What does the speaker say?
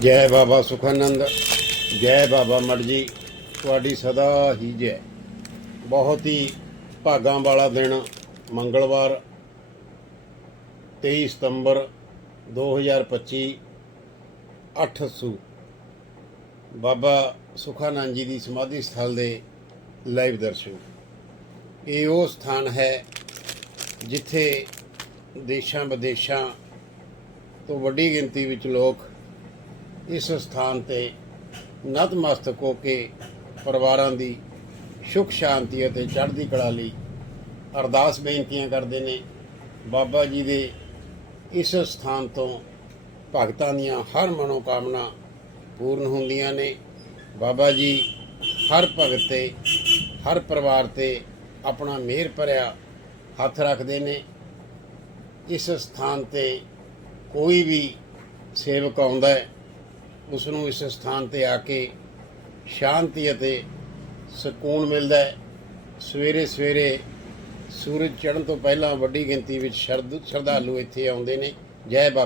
ਜੈ ਬਾਬਾ ਸੁਖਾਨੰਦ, ਜੈ ਬਾਬਾ ਮਰਜ਼ੀ ਤੁਹਾਡੀ ਸਦਾ ਹੀ ਜੈ। ਬਹੁਤ ਹੀ ਭਾਗਾਂ ਵਾਲਾ ਦਿਨ ਮੰਗਲਵਾਰ 23 ਸਤੰਬਰ 2025 ਅੱਠ ਸੂ। ਬਾਬਾ ਸੁਖਾਨੰਦ ਜੀ ਦੀ ਸਮਾਧੀ ਸਥਲ ਦੇ ਲਾਈਵ ਦਰਸ਼ਨ। ਇਹ ਉਹ ਸਥਾਨ ਹੈ ਜਿੱਥੇ ਦੇਸ਼ਾਂ ਵਿਦੇਸ਼ਾਂ ਤੋਂ ਵੱਡੀ ਗਿਣਤੀ ਵਿੱਚ ਲੋਕ ਇਸ ਸਥਾਨ ਤੇ ਨਤਮਸਤਕ ਹੋ ਕੇ ਪਰਿਵਾਰਾਂ ਦੀ ਸੁਖ, ਸ਼ਾਂਤੀ ਅਤੇ ਚੜ੍ਹਦੀ ਕਲਾ ਲਈ ਅਰਦਾਸ ਬੇਨਤੀਆਂ ਕਰਦੇ ਨੇ। ਬਾਬਾ ਜੀ ਦੇ ਇਸ ਸਥਾਨ ਤੋਂ ਭਗਤਾਂ ਦੀਆਂ ਹਰ ਮਨੋਕਾਮਨਾ ਪੂਰਨ ਹੁੰਦੀਆਂ ਨੇ। ਬਾਬਾ ਜੀ ਹਰ ਭਗਤ ਤੇ, ਹਰ ਪਰਿਵਾਰ ਤੇ ਆਪਣਾ ਮਿਹਰ ਭਰਿਆ ਹੱਥ ਰੱਖਦੇ ਨੇ। ਇਸ ਸਥਾਨ ਤੇ ਕੋਈ ਵੀ ਸੇਵਕ ਆਉਂਦਾ ਹੈ ਉਸ ਨੂੰ ਇਸ ਸਥਾਨ ਤੇ ਆ ਕੇ ਸ਼ਾਂਤੀ ਅਤੇ ਸਕੂਨ ਮਿਲਦਾ ਹੈ। ਸਵੇਰੇ ਸਵੇਰੇ ਸੂਰਜ ਚੜ੍ਹਨ ਤੋਂ ਪਹਿਲਾਂ ਵੱਡੀ ਗਿਣਤੀ ਵਿੱਚ ਸ਼ਰਧ- ਸ਼ਰਧਾਲੂ ਇੱਥੇ ਆਉਂਦੇ ਨੇ। ਜੈ ਬਾਬਾ।